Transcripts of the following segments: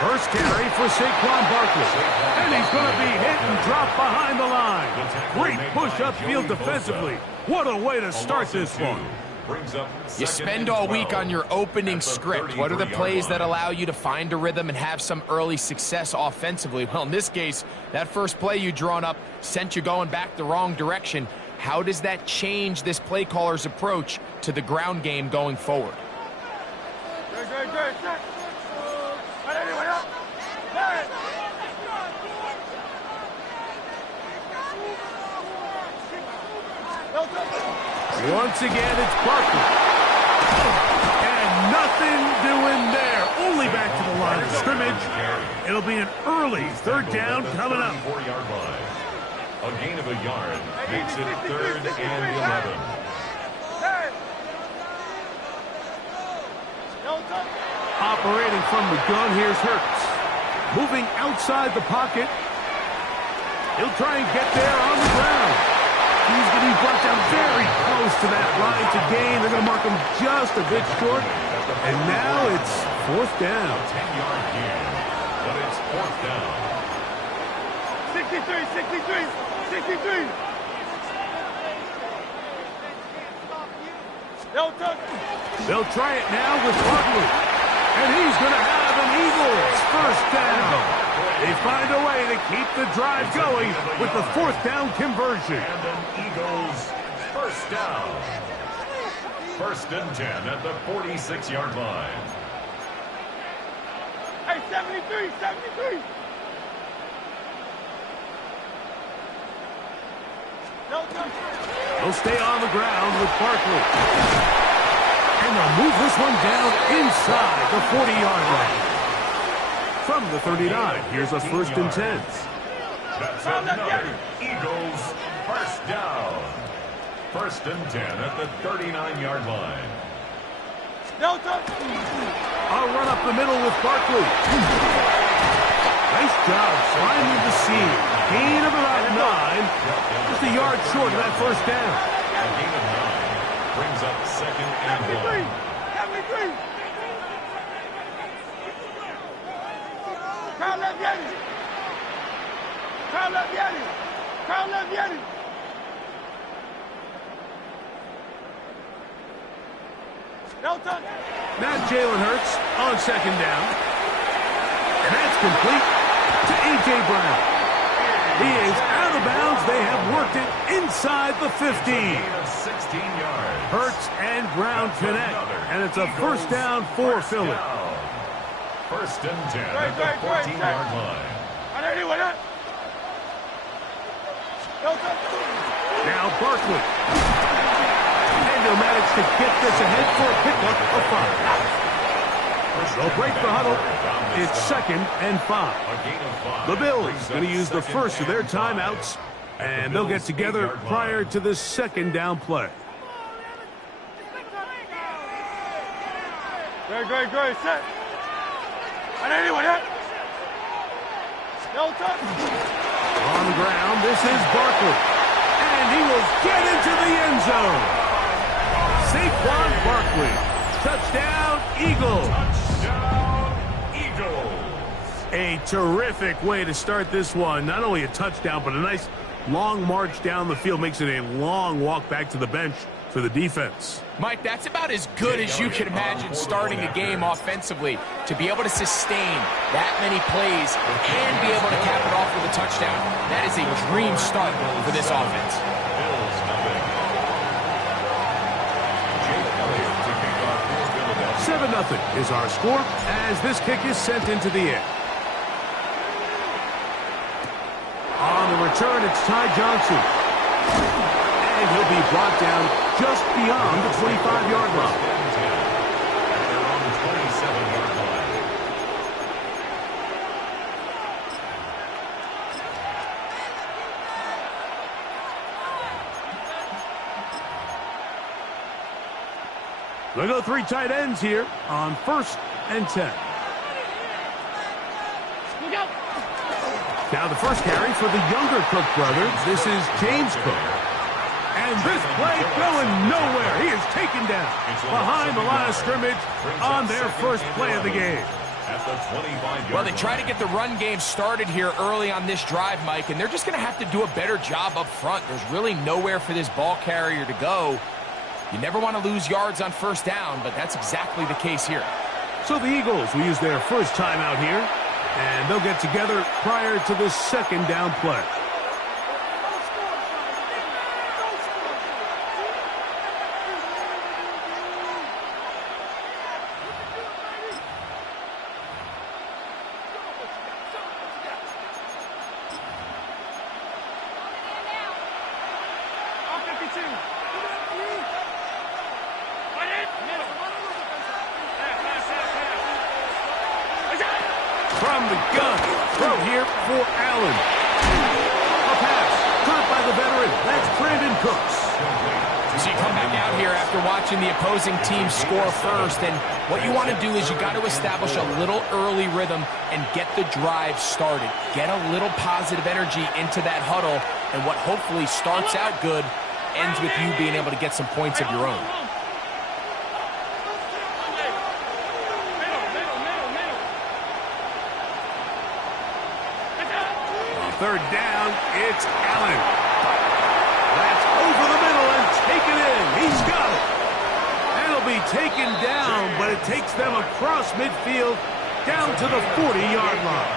First carry for Saquon Barkley. And he's going to be hit and dropped behind the line. Great push upfield defensively. What a way to start this one. You spend all week on your opening script. What are the plays that allow you to find a rhythm and have some early success offensively? Well, in this case, that first play you drawn up sent you going back the wrong direction. How does that change this play caller's approach to the ground game going forward? Once again, it's Barkley. And nothing doing there. Only back to the line of scrimmage. It'll be an early third down coming up. 4-yard line. A gain of a yard makes it 3rd and 11. Operating from the gun, here's Hurts. Moving outside the pocket. He'll try and get there on the ground. He's going to be brought down very close to that line to gain. They're going to mark him just a bit short. And now it's 4th down. 10-yard gain, but it's 4th down. 63. They'll try it now with Barkley. And he's going to have an Eagles first down. They find a way to keep the drive going with the 4th down conversion. And an Eagles first down. 1st and 10 at the 46-yard line. Hey, 73. They'll stay on the ground with Barkley. And they'll move this one down inside the 40-yard line. From the 39, here's a 1st and 10. That's another Eagles first down. 1st and 10 at the 39-yard line. I'll run up the middle with Barkley. Nice job finding the seam. Gain of about 9. Just a yard short of that first down. A gain of 9 brings up 2nd and 1. 73. Crown Leviani. Now Jalen Hurts on 2nd down. And that's complete to A.J. Brown. He is out of bounds. They have worked it inside the 15. Gain of 16 yards. Hurts and Brown connect. And it's a first down for Philly. 1st and 10 at the 14-yard line. Now Barkley. And they'll manage to get this ahead for a pickup of 5. They'll break the huddle. It's 2nd and 5. The Bills going to use the first of their timeouts. And they'll get together prior to the 2nd down play. Great. Set. On the ground, this is Barkley. And he will get into the end zone. Saquon Barkley. Touchdown, Eagles. Touchdown, Eagles. A terrific way to start this one. Not only a touchdown, but a nice long march down the field. Makes it a long walk back to the bench for the defense. Mike, that's about as good as you can imagine starting a game offensively. To be able to sustain that many plays and be able to cap it off with a touchdown, that is a dream start for this offense. Bills nothing. 7-0 is our score as this kick is sent into the air. On the return, it's Ty Johnson. And he'll be brought down just beyond the 25-yard line. They're on the 27-yard line. They go 3 tight ends here on 1st and 10. Now the first carry for the younger Cook brothers. This is James Cook. And this play going nowhere. He is taken down behind the line of scrimmage on their first play of the game. at the 25-yard Well, they try to line. get the run game started here early on this drive, Mike, and they're just going to have to do a better job up front. There's really nowhere for this ball carrier to go. You never want to lose yards on first down, but that's exactly the case here. So the Eagles will use their first timeout here, and they'll get together prior to the second down play. From the gun, throw here for Allen. A pass, caught by the veteran. That's Brandon Cooks. So you come back out here after watching the opposing team score first, and what you want to do is you got to establish a little early rhythm and get the drive started. Get a little positive energy into that huddle, and what hopefully starts out good ends with you being able to get some points of your own. Third down, it's Allen. That's over the middle and taken in. He's got it. That'll be taken down, but it takes them across midfield down to the 40-yard line.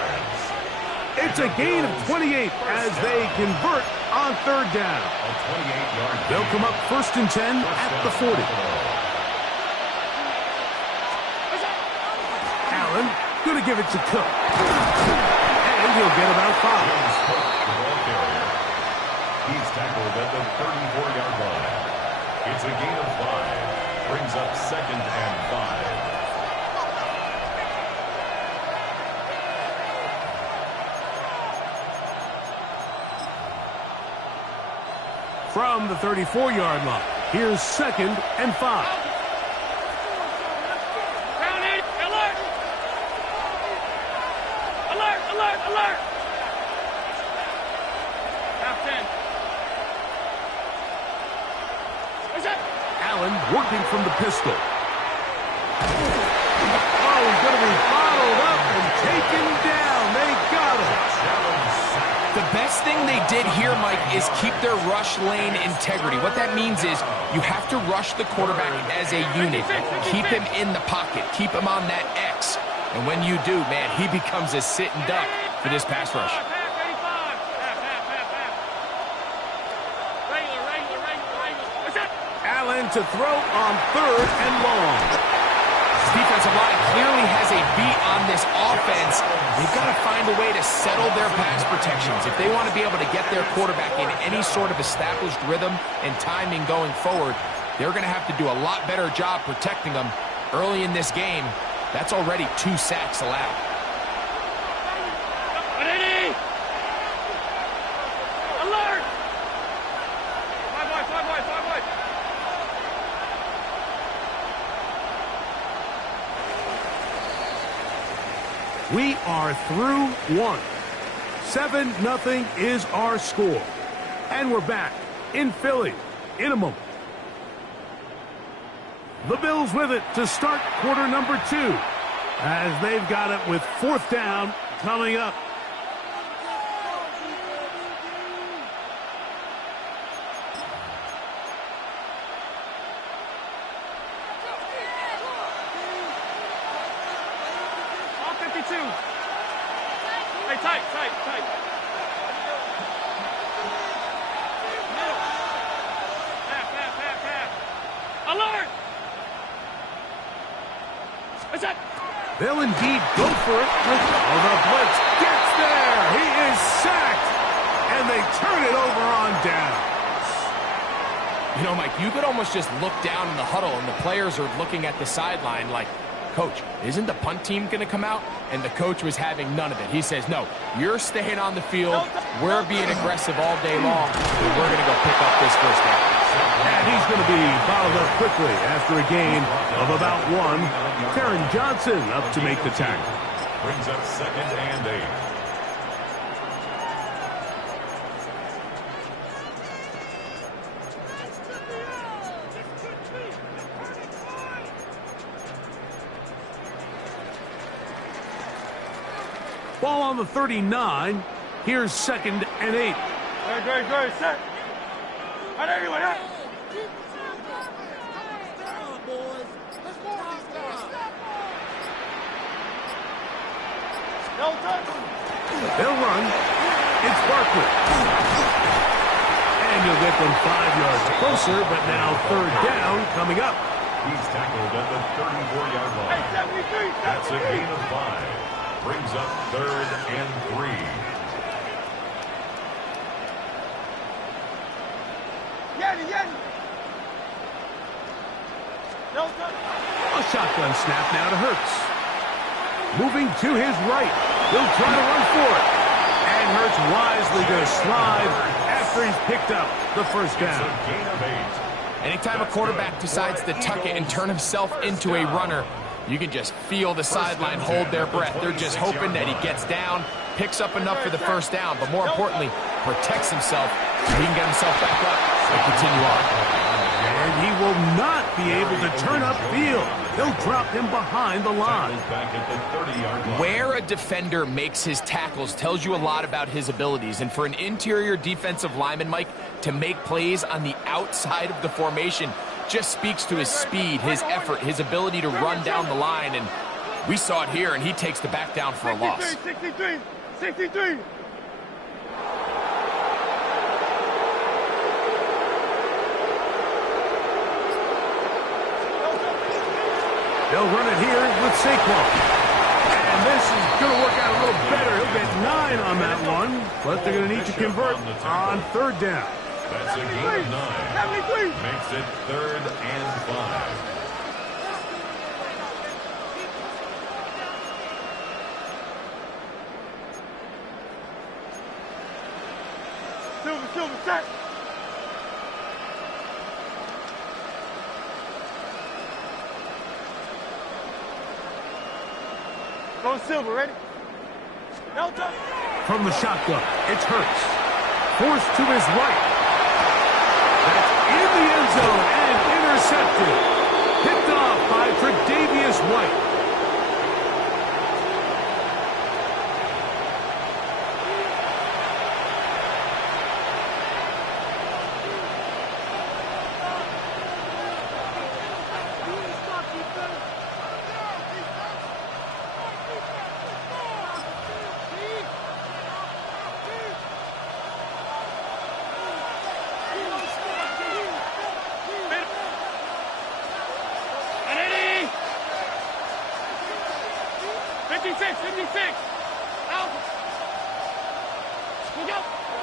It's a gain of 28 as they convert on third down. They'll come up 1st and 10 at the 40. Allen going to give it to Cook. And he'll get about 5. He's tackled at the 34-yard line. It's a gain of 5. Brings up 2nd and 5. From the 34-yard line, here's 2nd and 5. Alert! Half 10. Allen working from the pistol. Oh, he's going to be bottled up and taken down. They got him. The best thing they did here, Mike, is keep their rush lane integrity. What that means is you have to rush the quarterback as a unit. Keep him in the pocket. Keep him on that X. And when you do, man, he becomes a sitting duck for this pass rush. Allen to throw on 3rd and long. This defensive line clearly has a beat on this offense. They've got to find a way to settle their pass protections. If they want to be able to get their quarterback in any sort of established rhythm and timing going forward, they're going to have to do a lot better job protecting them early in this game. That's already 2 sacks allowed. Alert! 5 wide. We are through 1. 7-0 is our score. And we're back in Philly in a moment. The Bills with it to start quarter number 2 as they've got it with 4th down coming up. All 52. Hey, tight. Middle. Half. Alert! They'll indeed go for it. The blitz gets there. He is sacked. And they turn it over on down. You know, Mike, you could almost just look down in the huddle and the players are looking at the sideline like, Coach, isn't the punt team going to come out? And the coach was having none of it. He says, no, you're staying on the field. We're being aggressive all day long. And we're going to go pick up this first down. And he's going to be bottled up quickly after a gain of about 1. Karen Johnson up to make the tackle. Brings up 2nd and 8. Ball on the 39. Here's 2nd and 8. Great, set. All right, everyone, up. They'll run. It's Barkley. And you'll get them 5 yards closer, but now 3rd down coming up. He's tackled at the 34-yard line. That's a gain of 5. Brings up 3rd and 3. A shotgun snap now to Hurts. Moving to his right. He'll try to run for it. And Hurts wisely going to slide after he's picked up the 1st down. It's a gain of 8. Anytime a quarterback decides to tuck it and turn himself into a runner, you can just feel the sideline hold their breath. They're just hoping that he gets down, picks up enough for the 1st down, but more importantly, protects himself so he can get himself back up and continue on. And he will not be able to turn upfield. They'll drop him behind the line. Back at the 30-yard line. Where a defender makes his tackles tells you a lot about his abilities. And for an interior defensive lineman, Mike, to make plays on the outside of the formation just speaks to his speed, his effort, his ability to run down the line. And we saw it here, and he takes the back down for a loss. 63. They'll run it here with Saquon. And this is going to work out a little better. He'll get 9 on that one. But they're going to need to convert on 3rd down. That's a gain of 9. Makes it 3rd and 5. Silver, set. Go Silver, ready? Delta. From the shotgun, it's Hurts. Forced to his right. That's in the end zone and intercepted. Picked off by Tre'Davious White.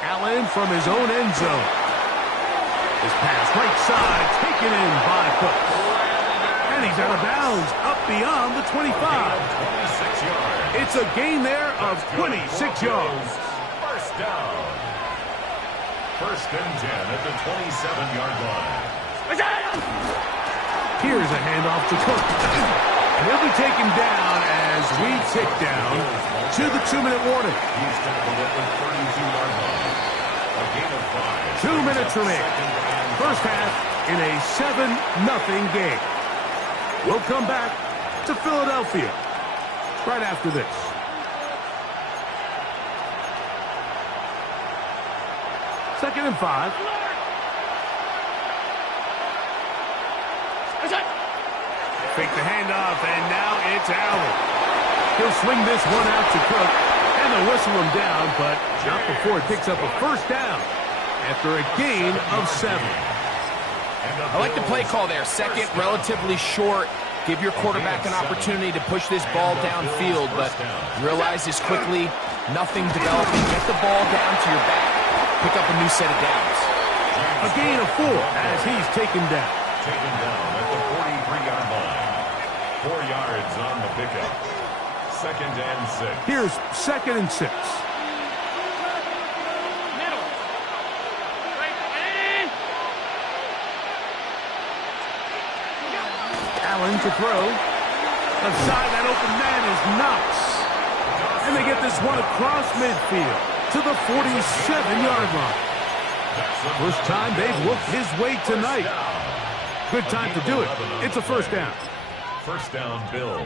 Allen from his own end zone. His pass right side taken in by Cooks. And he's out of bounds up beyond the 25. 26 yards. It's a gain there of 26 yards. 1st down. 1st and 10 at the 27-yard line. Here's a handoff to Cook. And he'll be taken down as we tick down to the 2-minute warning. He's tackled at the 32-yard line. A gain of 5. 2 minutes remaining. First half in a 7-0 game. We'll come back to Philadelphia right after this. Second and 5. Fake the handoff, and now it's Allen. He'll swing this one out to Cook, and they'll whistle him down, but not before it picks up a 1st down after a gain of 7. I like the play call there. 2nd, relatively short. Give your quarterback an opportunity to push this ball downfield, but realize this quickly, nothing developing. Get the ball down to your back. Pick up a new set of downs. A gain of 4 as he's taken down. Taken down at the 43-yard line. 4 yards on the pickup. 2nd and 6. Here's 2nd and 6. Middle. Right. Allen to throw. Aside that open man is Knox. And they get this one across midfield to the 47-yard line. First time they've whooped his way tonight. Good time to do it. It's a 1st down. 1st down, Bills.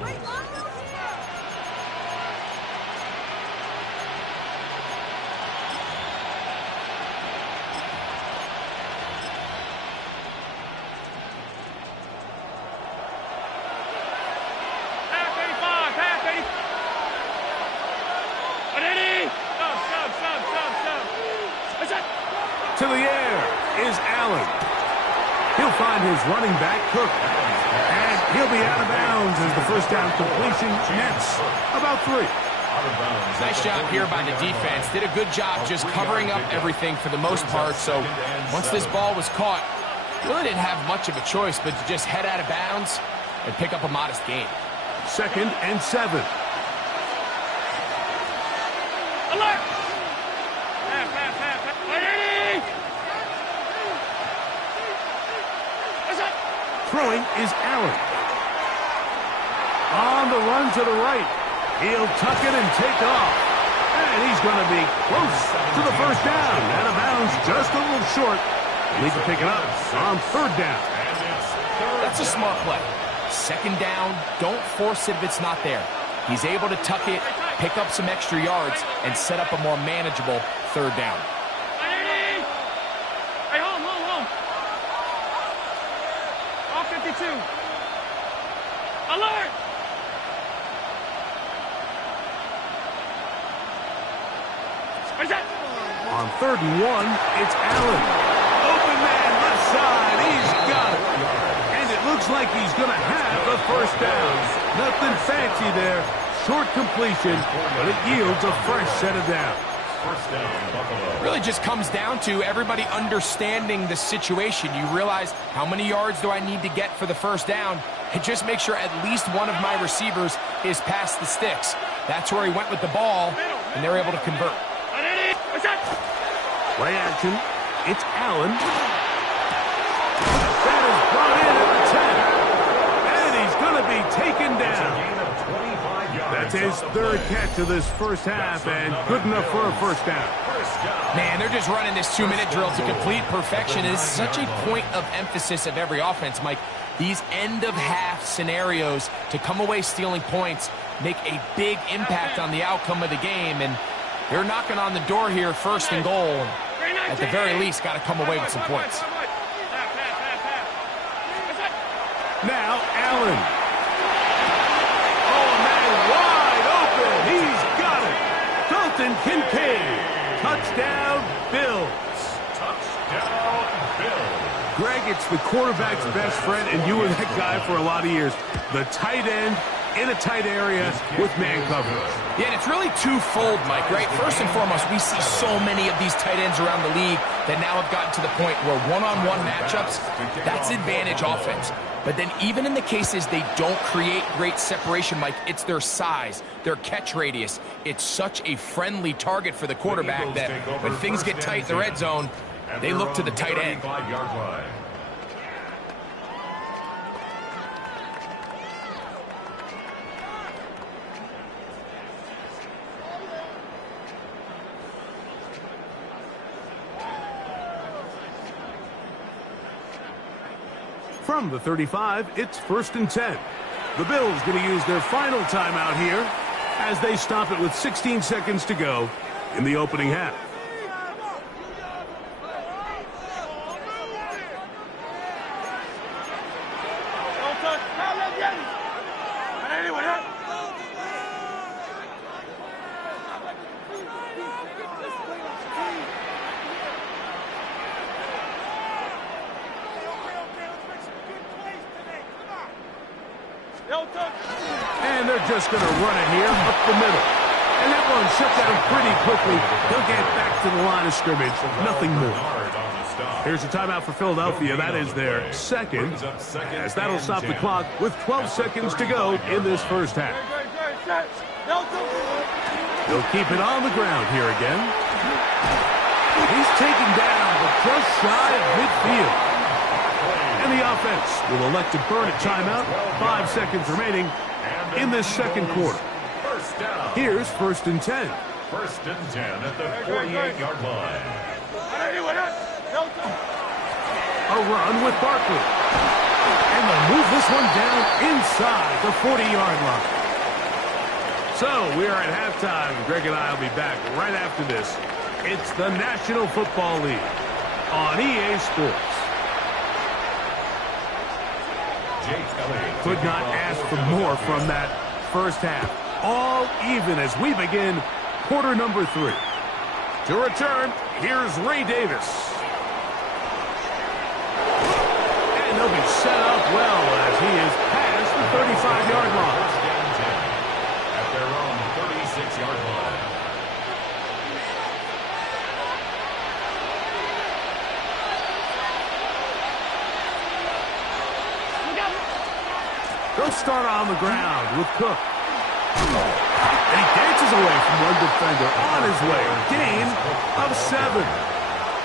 on his running back, Cook. And he'll be out of bounds as the first down completion nets about 3. Nice job here by the defense. Did a good job just covering up everything for the most part. So once this ball was caught, really didn't have much of a choice but to just head out of bounds and pick up a modest gain. 2nd and 7. Alert! Pass. Ready! What's up? Throwing is Allen. On the run to the right. He'll tuck it and take off. And he's going to be close to the first down. Out of bounds, just a little short. Need to pick it up on 3rd down. That's a smart play. 2nd down, don't force it if it's not there. He's able to tuck it, pick up some extra yards, and set up a more manageable 3rd down. Ready! Hey, home. All 52. Alert! What's that? On 3rd and 1, it's Allen. Open man, left side. He's got it. And it looks like he's going to have the first down. Nothing fancy there. Short completion, but it yields a fresh set of downs. Really just comes down to everybody understanding the situation. You realize how many yards do I need to get for the first down, and just make sure at least one of my receivers is past the sticks. That's where he went with the ball, and they're able to convert. Play action. It's Allen. That is brought in at the 10. And he's going to be taken down. That's his 3rd catch of this first half, and good enough for a first down. Man, they're just running this 2-minute drill to complete perfection. It is such a point of emphasis of every offense, Mike. These end-of-half scenarios to come away stealing points make a big impact on the outcome of the game, and they're knocking on the door here, 1st and goal. At the very least, got to come away with some points. Now, Allen. Oh, man, wide open. He's got it. Dalton Kincaid. Touchdown, Bills. Touchdown, Bills. Greg, it's the quarterback's best friend, and you were that guy for a lot of years. The tight end in a tight area with man coverage. Yeah, and it's really twofold, Mike, right? First and foremost, we see so many of these tight ends around the league that now have gotten to the point where one-on-one matchups, that's advantage offense. But then even in the cases they don't create great separation, Mike, it's their size, their catch radius. It's such a friendly target for the quarterback that when things get tight in the red zone, they look to the tight end. From the 35, it's 1st and 10. The Bills going to use their final timeout here as they stop it with 16 seconds to go in the opening half. And they're just going to run it here up the middle. And that one shut down pretty quickly. They'll get back to the line of scrimmage. Nothing more. Here's a timeout for Philadelphia. That is their 2nd, as that'll stop the clock with 12 seconds to go in this first half. They'll keep it on the ground here again. He's taken down, but just shy of midfield. And the offense will elect to burn a timeout. 5 seconds remaining in this second quarter. Here's 1st and 10. 1st and 10 at the 48-yard line. A run with Barkley. And they'll move this one down inside the 40-yard line. So we are at halftime. Greg and I will be back right after this. It's the National Football League on EA Sports. Could not ask for more from that first half. All even as we begin quarter number 3. To return, here's Ray Davis. And he'll be set up well as he is past the 35-yard line. First and 10 at their own 36-yard line. They'll start on the ground with Cook. And he dances away from one defender on his way. Gain of 7.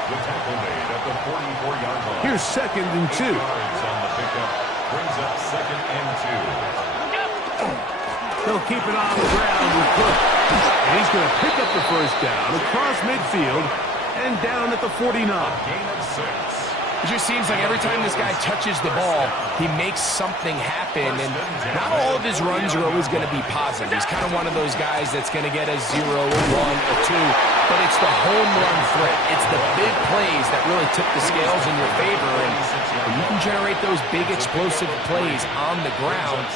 The tackle made at the 44-yard line. Here's 2nd and 2. 8 yards on the pickup. Brings up 2nd and 2. They'll keep it on the ground with Cook. And he's going to pick up the first down across midfield and down at the 49. Gain of 6. It just seems like every time this guy touches the ball, he makes something happen, and not all of his runs are always going to be positive. He's kind of one of those guys that's going to get a 0, a 1, a 2, but it's the home run threat. It's the big plays that really tip the scales in your favor, and when you can generate those big explosive plays on the ground,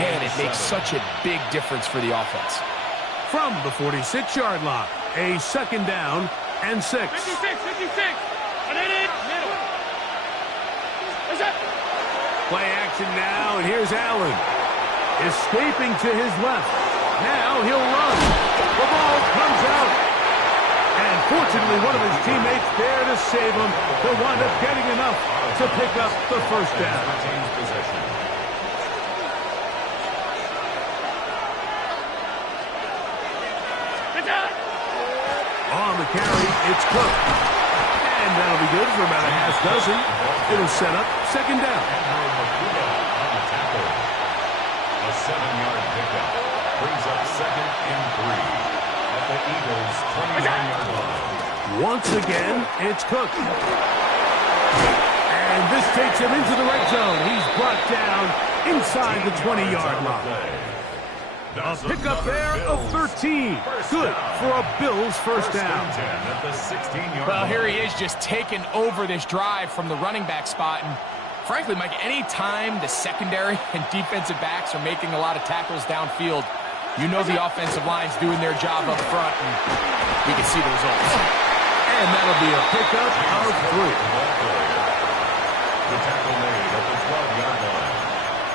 man, it makes such a big difference for the offense. From the 46-yard line, a 2nd down and 6. 56, 56. And then in middle. Play action now, and here's Allen. Escaping to his left. Now he'll run. The ball comes out. And fortunately, one of his teammates there to save him. He'll wind up getting enough to pick up the first down. Retains possession. On the carry, it's Cook. And that'll be good for about a half dozen. It'll set up 2nd down. Andrew Makuga on the tackle. A 7-yard pickup. Brings up 2nd and 3 at the Eagles' 29-yard line. Once again, it's Cook. And this takes him into the red zone. He's brought down inside the 20-yard line. A pickup there of 13. Good for a Bills first down. At the 16-yard Well, line. here he is just taking over this drive from the running back spot. And frankly, Mike, any time the secondary and defensive backs are making a lot of tackles downfield, you know the offensive line's doing their job up front, and we can see the results. And that'll be a pickup of 3. The tackle made at the 12-yard line.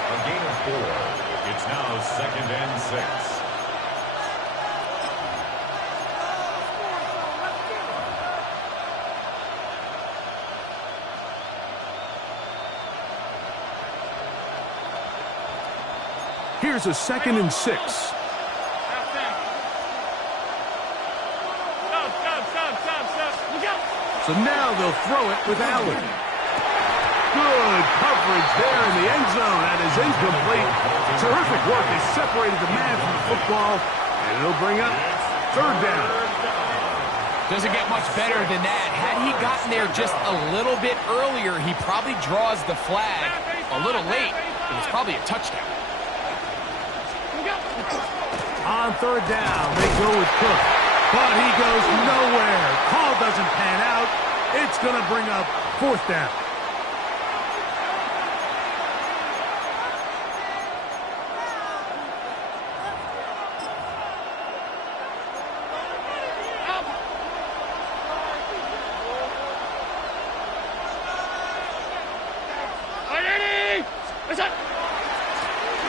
A gain of 4. It's now 2nd and 6. Here's a 2nd and 6. Stop. Look out. So now they'll throw it with Allen. Good coverage there in the end zone. That is incomplete. Terrific work. They separated the man from the football, and it'll bring up 3rd down. Doesn't get much better than that. Had he gotten there just a little bit earlier, he probably draws the flag a little late. It was probably a touchdown. On 3rd down, they go with Cook. But he goes nowhere. Call doesn't pan out. It's going to bring up 4th down.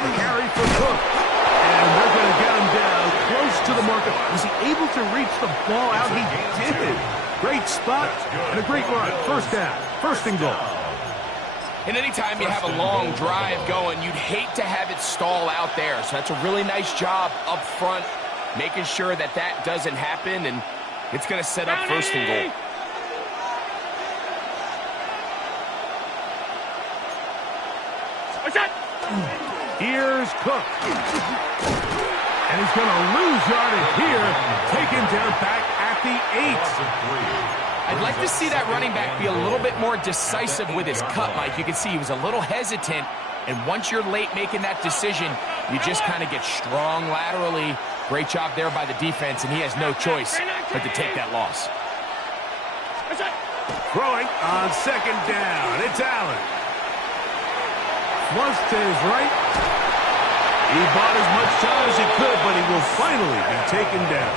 The carry for Cook. And they're going to get him down close to the marker. Was he able to reach the ball out? He did. Great spot and a great run. 1st down. 1st and goal. And anytime you have a long drive going, you'd hate to have it stall out there. So that's a really nice job up front, making sure that that doesn't happen, and it's going to set up 1st and goal. Here's Cook. And he's going to lose yardage here. Taken down back at the 8. I'd like to see that running back be a little bit more decisive with his cut, Mike. You can see he was a little hesitant, and once you're late making that decision, you just kind of get strong laterally. Great job there by the defense, and he has no choice but to take that loss. Throwing on 2nd down. It's Allen. Once to his right. He bought as much time as he could, but he will finally be taken down.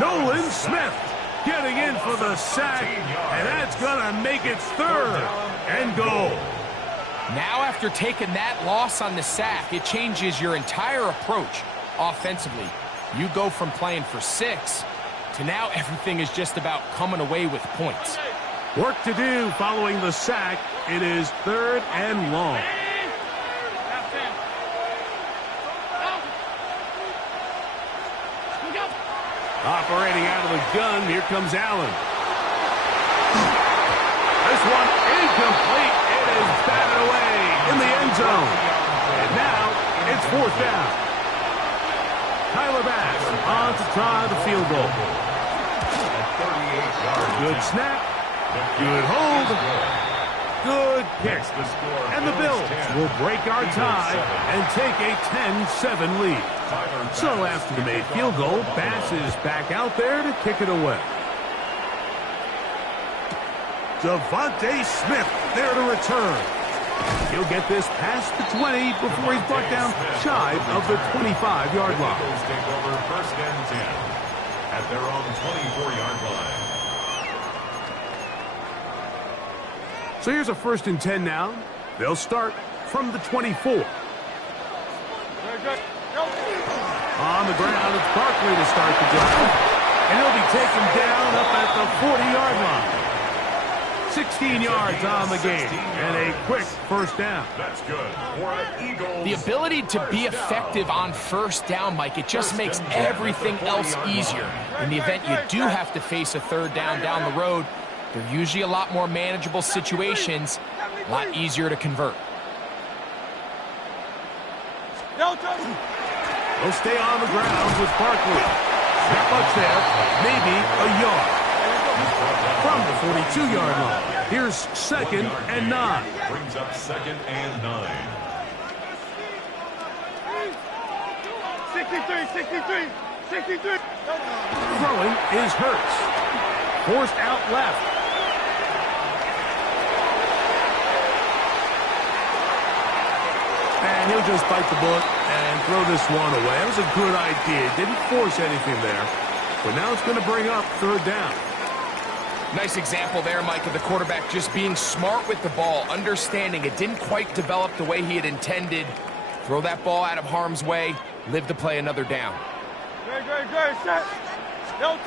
Nolan Smith getting in for the sack, and that's going to make it 3rd. and goal. Now after taking that loss on the sack, it changes your entire approach offensively. You go from playing for 6 to now everything is just about coming away with points. Work to do following the sack. It is 3rd and long. Operating out of the gun, here comes Allen. This one incomplete. It is batted away in the end zone. And now it's 4th down. Tyler Bass on to try the field goal. Good snap. Good hold. Good kick. And the Bills will break our tie and take a 10-7 lead. So after the made field goal, Bass is back out there to kick it away. Devontae Smith there to return. He'll get this past the 20 before he's brought down shy of the 25-yard line. Eagles take over 1st and 10 at their own 24-yard line. So here's a 1st and 10 now. They'll start from the 24. On the ground, it's Barkley to start the drive. And he'll be taken down up at the 40-yard line. 16 yards on the game, and a quick 1st down. That's good for the Eagles. The ability to be effective on 1st down, Mike, it just makes everything else easier. In the event you do have to face a 3rd down the road, they're usually a lot more manageable situations, a lot easier to convert. They'll stay on the ground with Barkley. Not much there, maybe a yard. From the 42-yard line, here's 2nd and 9. Brings up 2nd and 9. 63. Throwing is Hurts. Forced out left. And he'll just bite the bullet and throw this one away. That was a good idea. Didn't force anything there. But now it's going to bring up 3rd down. Nice example there, Mike, of the quarterback just being smart with the ball, understanding it didn't quite develop the way he had intended. Throw that ball out of harm's way, live to play another down. Good, set. On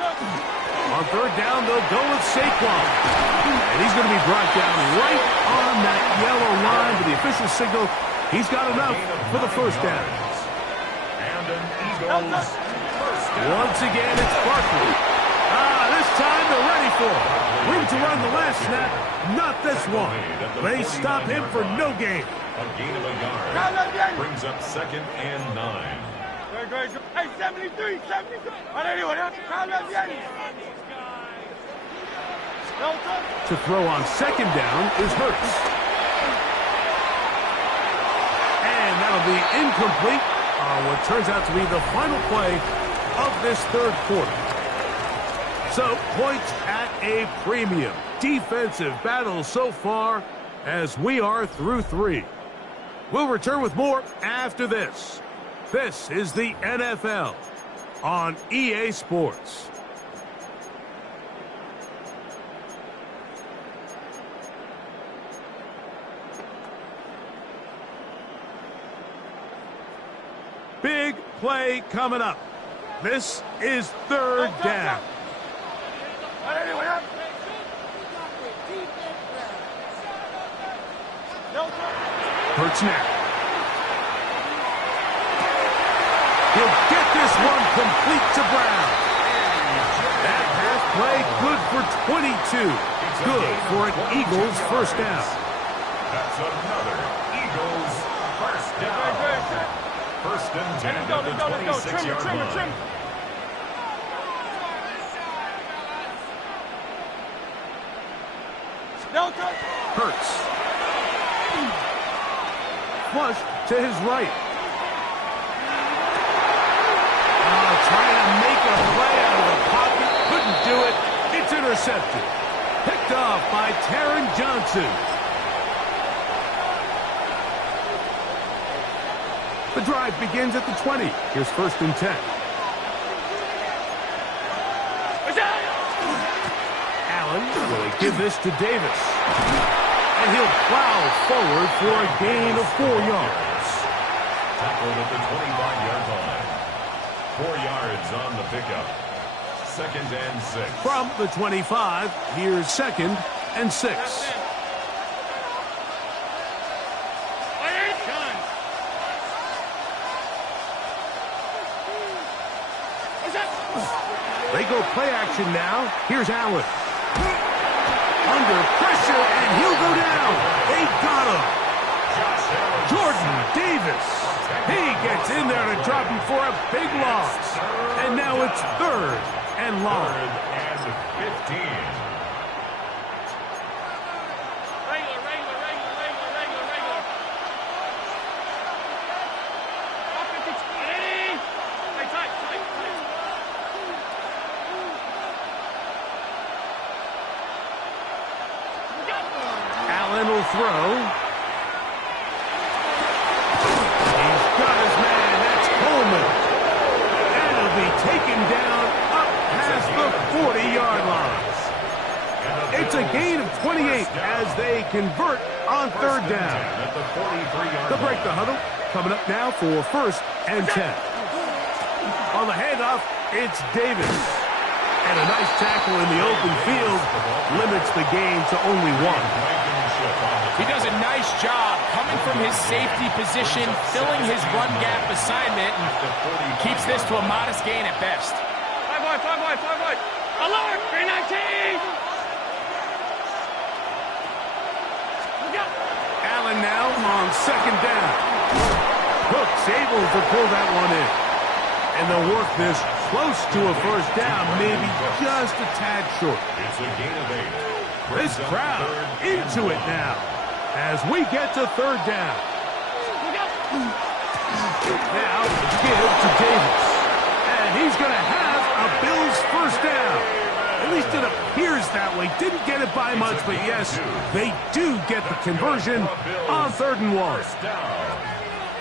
3rd down, they'll go with Saquon. And he's going to be brought down right on that yellow line with the official signal. He's got enough for the 1st down. And an Eagles 1st down. Once again, it's Barkley. This time they're ready for it. Room to run the last snap, not this one. They stop him for no gain. A gain of a yard. Brings up 2nd and 9. Good. Hey, 73. On anyone else? To throw on 2nd down is Hurts. And that'll be incomplete on what turns out to be the final play of this 3rd quarter. So, points at a premium. Defensive battle so far as we are through 3. We'll return with more after this. This is the NFL on EA Sports. Big play coming up. This is 3rd down. Hurts now. He'll get this one complete to Brown. That pass play good for 22. Good for an Eagles 1st down. That's another Eagles 1st down. 1st and 10 at the 26-yard line. Hurts. Flush to his right. Trying to make a play out of the pocket. Couldn't do it. It's intercepted. Picked off by Taron Johnson. The drive begins at the 20. Here's 1st and 10. Allen will give this to Davis. And he'll plow forward for a gain of 4 yards. Tackled at the 25-yard line. 4 yards on the pickup. 2nd and 6. From the 25, here's 2nd and 6. They go play action now. Here's Allen. Under pressure, and he'll go down. They got him. Jordan Davis. He gets in there to drop him for a big loss. And now it's 3rd and long. 3rd and 15. Allen will throw. He's got his man. That's Coleman. And he'll be taken down up past the 40-yard line. It's a gain of 28 as they convert on 3rd down. They'll break the huddle. Coming up now for 1st and 10. On the handoff, it's Davis. And a nice tackle in the open field limits the game to only 1. He does a nice job coming from his safety position, filling his run gap assignment, and keeps this to a modest gain at best. 5 wide. Alert! 319! Allen now on 2nd down. Cook's able to pull that one in. And they'll work this close to a 1st down, maybe just a tad short. It's a gain of 8. This crowd into it now as we get to 3rd down. Now give to Davis. And he's going to have a Bills 1st down. At least it appears that way. Didn't get it by much, but yes, they do get the conversion on 3rd and 1.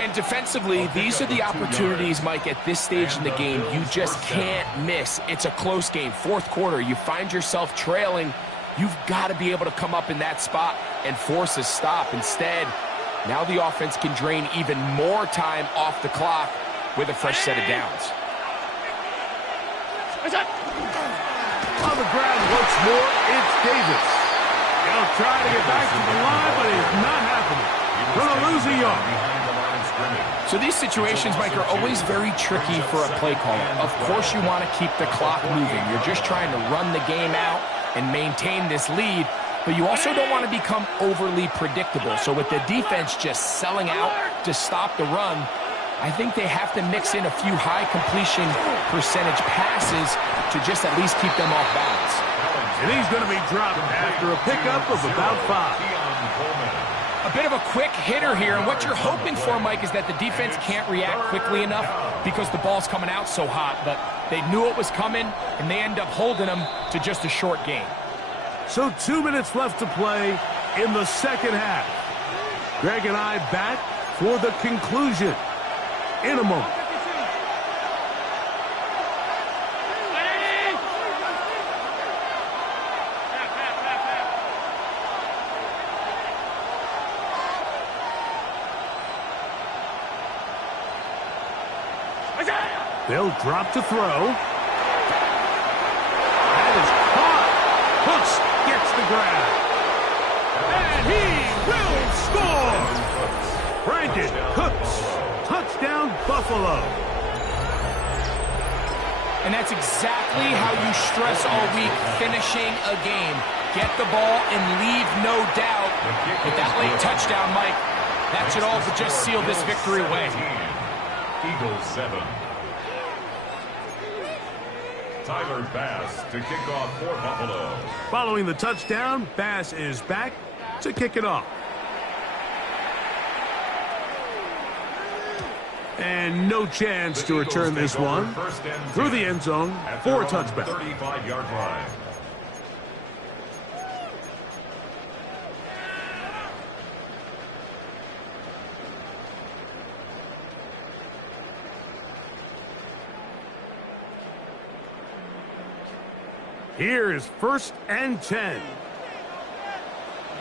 And defensively, these are the opportunities, Mike, at this stage in the game you just can't miss. It's a close game. 4th quarter, you find yourself trailing. You've got to be able to come up in that spot and force a stop. Instead, now the offense can drain even more time off the clock with a fresh set of downs. On the ground once more, it's Davis. He'll try to get back to the line, but it's not happening. Going to lose a yard. So these situations, Mike, are always very tricky for a play caller. Of course you want to keep the clock moving. You're just trying to run the game out and maintain this lead, but you also don't want to become overly predictable. So with the defense just selling out to stop the run, I think they have to mix in a few high completion percentage passes to just at least keep them off balance. And he's going to be dropped after a pickup of about 5. A bit of a quick hitter here, and what you're hoping for, Mike, is that the defense can't react quickly enough because the ball's coming out so hot, but they knew it was coming, and they end up holding them to just a short gain. So 2 minutes left to play in the 2nd half. Greg and I back for the conclusion in a moment. They'll drop to throw. That is caught. Hooks gets the grab. And he will score. Brandon Cooks. Touchdown, Buffalo. And that's exactly how you stress all week, finishing a game. Get the ball and leave no doubt. With that late touchdown, Mike, that should all but just seal this victory away. Eagles 7. Tyler Bass to kick off for Buffalo. Following the touchdown, Bass is back to kick it off. And no chance to return this one through the end zone for a touchback. 35-yard line. Here is 1st and 10.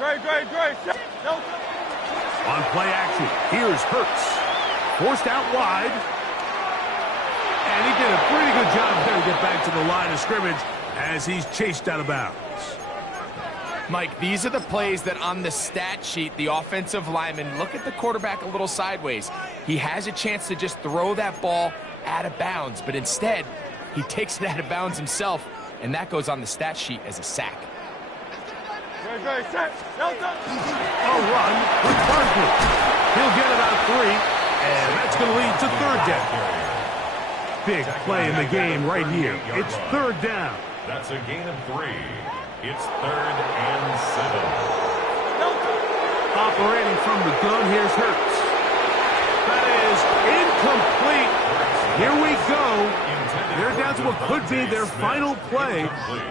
On play action, here's Hurts. Forced out wide. And he did a pretty good job there to get back to the line of scrimmage as he's chased out of bounds. Mike, these are the plays that on the stat sheet, the offensive lineman look at the quarterback a little sideways. He has a chance to just throw that ball out of bounds, but instead, he takes it out of bounds himself, and that goes on the stat sheet as a sack. A run with Barkley. He'll get about 3, and that's going to lead to third down. Big play in the game right here. It's third down. That's a gain of 3. It's 3rd and 7. Operating from the gun, here's Hurts. That is incomplete. Here we go. They're down to what could be their final play.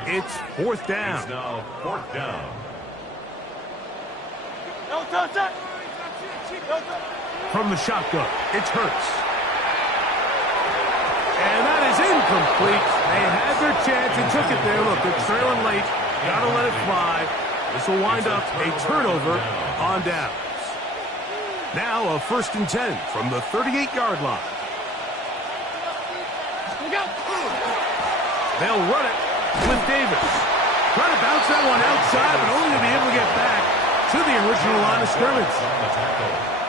It's 4th down. It's now 4th down. From the shotgun, it's Hurts. And that is incomplete. They had their chance and took it there. Look, they're trailing late. Gotta let it fly. This will wind up a turnover on downs. Now a 1st and 10 from the 38-yard line. They'll run it with Davis. Try to bounce that one outside, but only to be able to get back to the original line of scrimmage.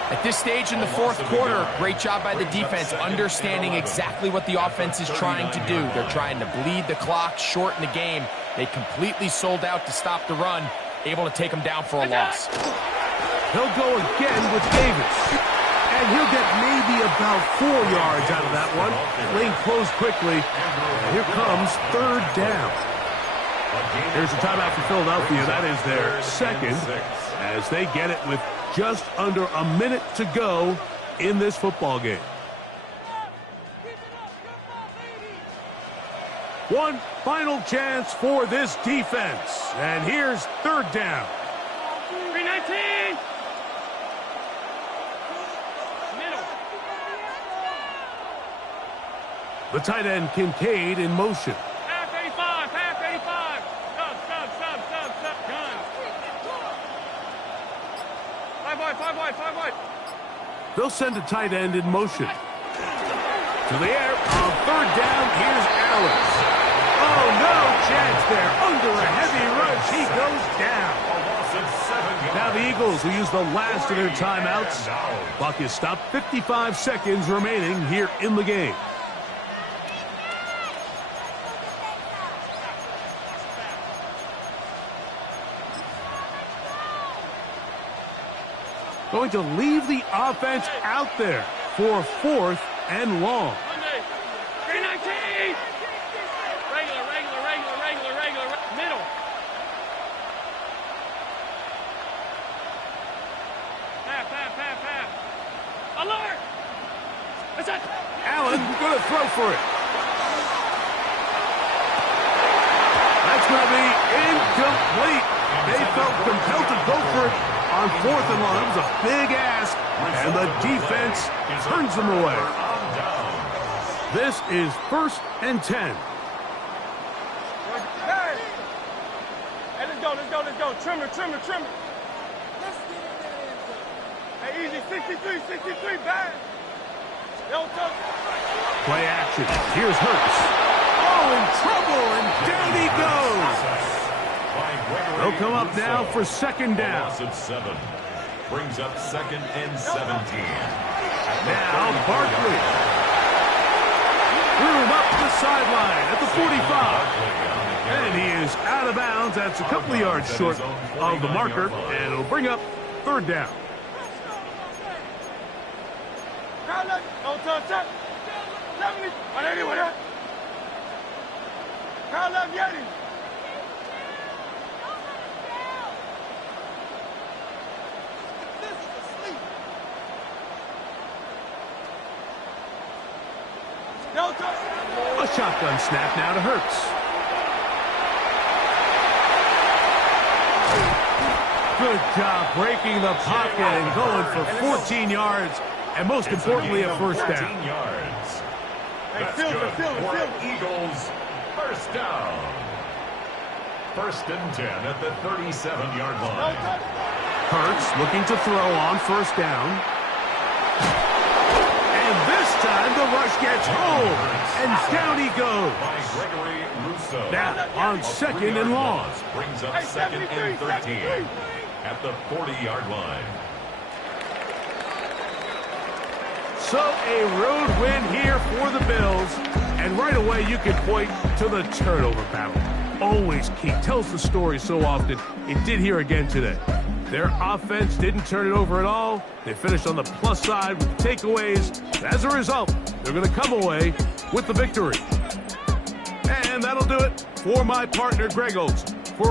At this stage in the 4th quarter, great job by the defense, understanding exactly what the offense is trying to do. They're trying to bleed the clock, shorten the game. They completely sold out to stop the run, able to take them down for a loss. He'll go again with Davis. And he'll get maybe about 4 yards out of that one. Lane closed quickly. And here comes 3rd down. Here's a timeout for Philadelphia. That is their 2nd as they get it with just under a minute to go in this football game. One final chance for this defense. And here's 3rd down. 319. The tight end Kincaid in motion. Half 85, half 85. Sub. Gun. 5 wide. They'll send a tight end in motion. To the air on 3rd down. Here's Allen. Oh, no chance there. Under a heavy rush, he goes down. Now the Eagles will use the last of their timeouts. Clock is stopped. 55 seconds remaining here in the game. Going to leave the offense out there for 4th and long. 319. Regular. Middle. Half. Alert. That's it. Allen going to throw for it. That's going to be incomplete. They felt compelled to go for it on 4th and long. It was a big ask, and the defense turns them away. This is 1st and 10. Hey, let's go. Trimmer. Hey, easy. 63, bad. Don't touch. Play action. Here's Hurts. Oh, in trouble, and down he goes. They'll come up now for 2nd down. Loss of 7. Brings up 2nd and 17. Now Barkley. Threw him up the sideline at the 45. And he is out of bounds. That's a couple of yards short of the marker. And it'll bring up 3rd down. Don't touch that. 70. 180 with that. Kyle left Yeti. A shotgun snap now to Hurts. Good job breaking the pocket and going for 14 yards, and most importantly, a 1st down. Yards. Hey, That's field good it. for Eagles. 1st down. First and 10 at the 37-yard line. Hurts looking to throw on first down. And this time the rush gets home. And down he goes. By Gregory Rousseau. Now on second and long. Brings up second and 13 at the 40-yard line. So a road win here for the Bills. And right away you can point to the turnover battle. Always key. Tells the story so often. It did here again today. Their offense didn't turn it over at all. They finished on the plus side with takeaways. As a result, they're going to come away with the victory. And that'll do it for my partner, Greg Olsen.